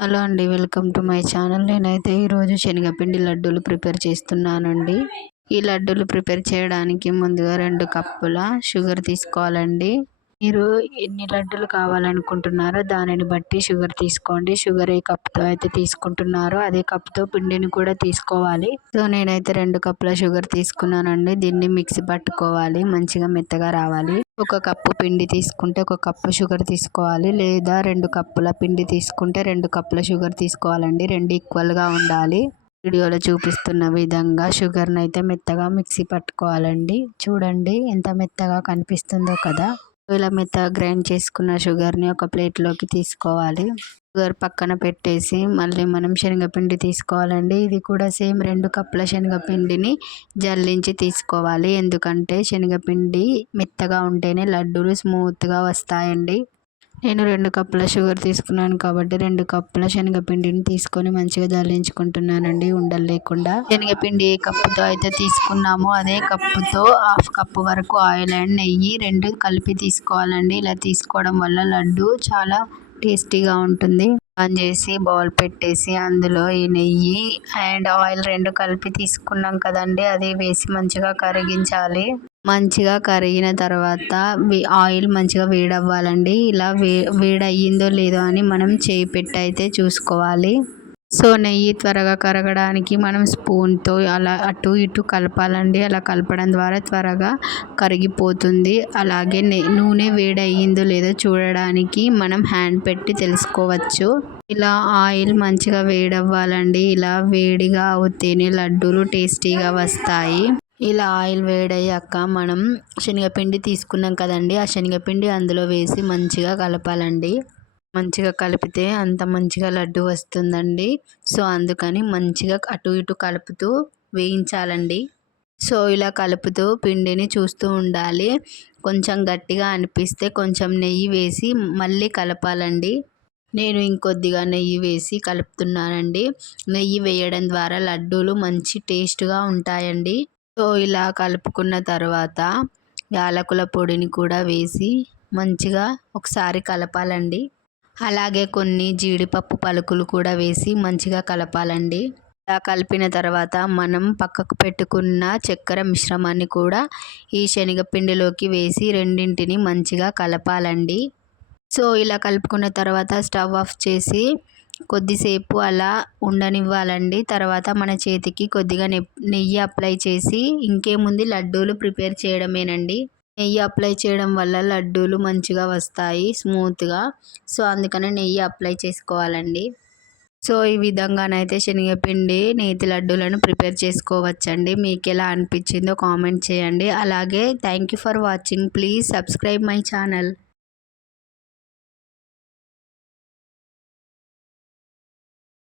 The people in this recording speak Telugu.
హలో అండి, వెల్కమ్ టు మై ఛానల్. నేనైతే ఈరోజు శనగపిండి లడ్డూలు ప్రిపేర్ చేస్తున్నానండి. ఈ లడ్డూలు ప్రిపేర్ చేయడానికి ముందుగా 2 కప్పుల షుగర్ తీసుకోవాలండి. మీరు ఎన్ని లడ్డూలు కావాలనుకుంటున్నారో దానిని బట్టి షుగర్ తీసుకోండి. షుగర్ ఏ కప్తో అయితే తీసుకుంటున్నారో అదే కప్తో పిండిని కూడా తీసుకోవాలి. సో నేనైతే 2 కప్పుల షుగర్ తీసుకున్నానండి. దీన్ని మిక్సీ పట్టుకోవాలి, మంచిగా మెత్తగా రావాలి. 1 కప్పు పిండి తీసుకుంటే 1 కప్పు షుగర్ తీసుకోవాలి, లేదా 2 కప్పుల పిండి తీసుకుంటే 2 కప్పుల షుగర్ తీసుకోవాలండి. 2 ఈక్వల్గా ఉండాలి. వీడియోలో చూపిస్తున్న విధంగా షుగర్ని అయితే మెత్తగా మిక్సీ పట్టుకోవాలండి. చూడండి ఎంత మెత్తగా కనిపిస్తుందో కదా. ఇలా మెత్తగా గ్రైండ్ చేసుకున్న షుగర్ని ఒక ప్లేట్లోకి తీసుకోవాలి. షుగర్ పక్కన పెట్టేసి మళ్ళీ మనం శనగపిండి తీసుకోవాలండి. ఇది కూడా సేమ్ 2 కప్పుల శనగపిండిని జల్లించి తీసుకోవాలి. ఎందుకంటే శనగపిండి మెత్తగా ఉంటేనే లడ్డూలు స్మూత్గా వస్తాయండి. నేను 2 కప్పుల షుగర్ తీసుకున్నాను కాబట్టి 2 కప్పుల శనగపిండిని తీసుకొని మంచిగా జల్లించుకుంటున్నానండి, ఉండలు లేకుండా. శనగపిండి ఏ కప్పుతో అయితే తీసుకున్నామో అదే కప్పుతో 1/2 కప్పు వరకు ఆయిల్ అండ్ నెయ్యి 2 కలిపి తీసుకోవాలండి. ఇలా తీసుకోవడం వల్ల లడ్డు చాలా టేస్టీగా ఉంటుంది. ఆన్ చేసి బౌల్ పెట్టేసి అందులో ఈ నెయ్యి అండ్ ఆయిల్ 2 కలిపి తీసుకున్నాం కదండి, అది వేసి మంచిగా కరిగించాలి. మంచిగా కరిగిన తర్వాత ఆయిల్ మంచిగా వేడవ్వాలండి. ఇలా వేడయ్యిందో లేదో అని మనం చేయి పెట్టి అయితే చూసుకోవాలి. సో నెయ్యి త్వరగా కరగడానికి మనం స్పూన్తో అలా అటు ఇటు కలపాలండి. అలా కలపడం ద్వారా త్వరగా కరిగిపోతుంది. అలాగే నూనె వేడయ్యిందో లేదో చూడడానికి మనం హ్యాండ్ పెట్టి తెలుసుకోవచ్చు. ఇలా ఆయిల్ మంచిగా వేడవ్వాలండి. ఇలా వేడిగా అవుతేనే లడ్డూలు టేస్టీగా వస్తాయి. ఇలా ఆయిల్ వేడయ్యాక మనం శనగపిండి తీసుకున్నాం కదండి, ఆ శనగపిండి అందులో వేసి మంచిగా కలపాలండి. మంచిగా కలిపితే అంత మంచిగా లడ్డు వస్తుందండి. సో అందుకని మంచిగా అటు ఇటు కలుపుతూ వేయించాలండి. సో ఇలా కలుపుతూ పిండిని చూస్తూ ఉండాలి. కొంచెం గట్టిగా అనిపిస్తే కొంచెం నెయ్యి వేసి మళ్ళీ కలపాలండి. నేను ఇంకొద్దిగా నెయ్యి వేసి కలుపుతున్నానండి. నెయ్యి వేయడం ద్వారా లడ్డూలు మంచి టేస్ట్గా ఉంటాయండి. సో ఇలా కలుపుకున్న తర్వాత యాలకుల పొడిని కూడా వేసి మంచిగా ఒకసారి కలపాలండి. అలాగే కొన్ని జీడిపప్పు పలుకులు కూడా వేసి మంచిగా కలపాలండి. ఇలా కలిపిన తర్వాత మనం పక్కకు పెట్టుకున్న చక్కెర మిశ్రమాన్ని కూడా ఈ శనగపిండిలోకి వేసి రెండింటిని మంచిగా కలపాలండి. సో ఇలా కలుపుకున్న తర్వాత స్టవ్ ఆఫ్ చేసి కొద్దిసేపు అలా ఉండనివ్వాలండి. తర్వాత మన చేతికి కొద్దిగా నెయ్యి అప్లై చేసి ఇంకేముంది లడ్డూలు ప్రిపేర్ చేయడమేనండి. నెయ్యి అప్లై చేయడం వల్ల లడ్డూలు మంచిగా వస్తాయి స్మూత్గా. సో అందుకనే నెయ్యి అప్లై చేసుకోవాలండి. సో ఈ విధంగానైతే శనగపిండి నేతి లడ్డూలను ప్రిపేర్ చేసుకోవచ్చండి. మీకు ఎలా అనిపించిందో కామెంట్ చేయండి. అలాగే thank you for watching. Please subscribe my channel.